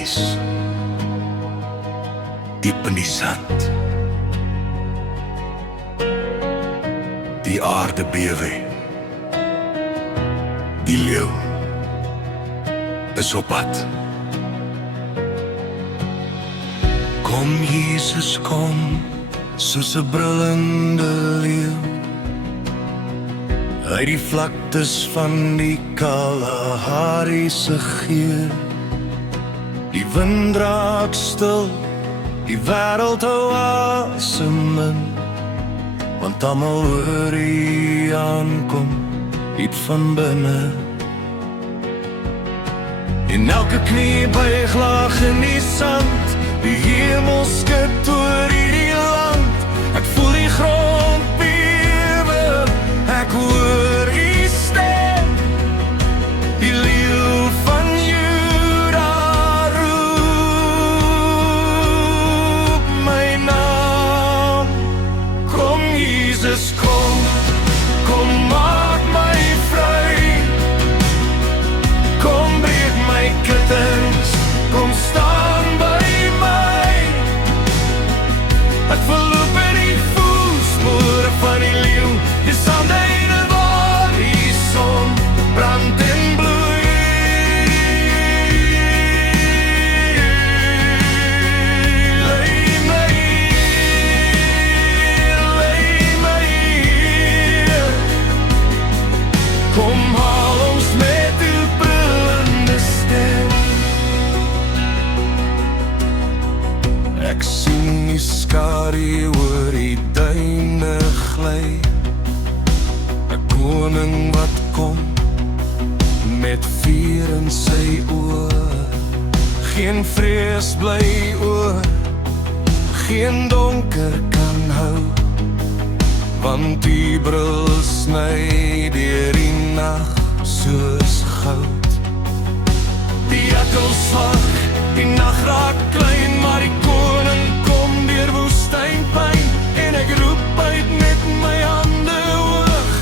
verlies. Diep in die sand. Die aarde bewe. Die leeu is op pad. Kom Jesus, kom, soos 'n brullende leeu, uit die vlaktes van die Kalahari se geur. Die wind raak stil, die wêreld hou asem in, want almal hoor hy aankom, diep van binne. En elke knie buig laag in die sand, die hemel skud oor hierdie land. Ek voel die grond bewe, ek hoor die stem, die leeu van Juda roep my naam. Kom Jesus, kom, kom maak my vry. Kom breek my kittens, kom staan by my. Ek verloop in die voetspore van die leeu, die sandene waar die son brand en bloei. Lei my hier, kom haal ons met uw brullende stem. Ek sien die skadu oor die duine gly, 'n koning wat kom met vuur in sy oë. Geen vrees bly oor, geen donker kan hou, want die bril sny deur die nag soos goud. Die jakkel swak, die nag raak klein, maar die koning kom deur woestynpyn. En ek roep uit met my hande hoog,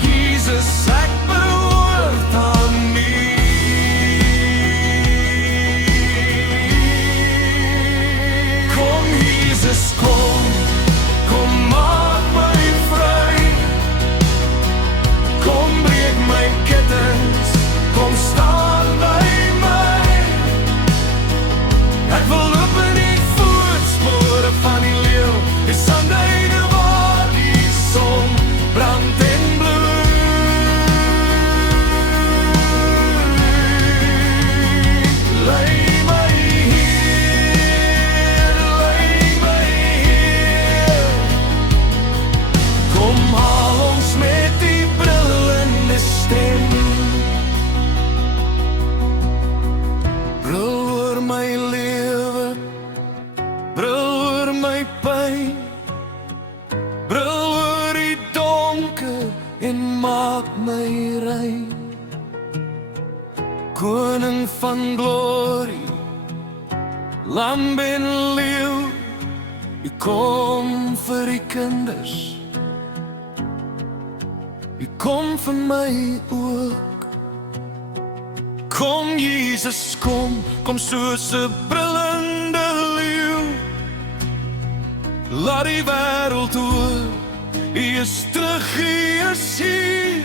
Jesus, ek behoort aan U. Kom Jesus, kom, kom maak my vry. Kom breek my kittens, kom staan by my. Ek wil loop in die voetspore van die leeu, die sandene waar die son brand en bloei. Lei my hier, kom haal ons met die brullende stem. Brul oor my lewe, brul oor my pyn, brul oor die donker en maak my rein. Koning van glorie, lam en leeu, U kom vir die kinders, U kom vir my ook. Kom Jesus, kom, kom soos 'n brullende leeu. Laat die wêreld hoor, U is terug, U is hier.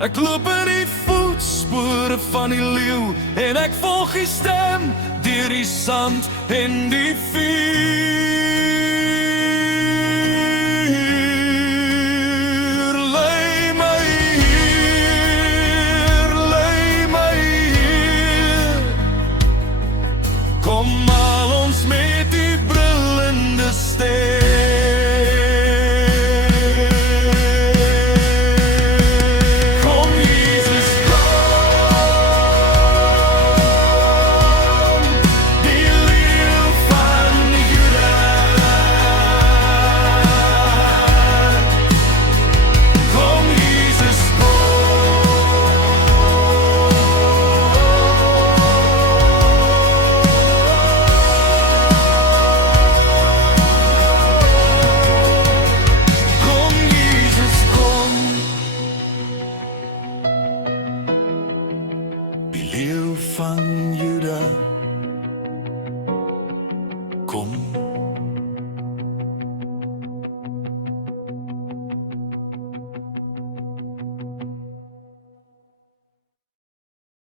Ek loop in die voetspore van die leeu, en ek volg die stem deur die sand en die vuur. Lei my hier, kom haal ons met die brullende stem. Kom Jesus, kom, die leeu van Juda van Juda.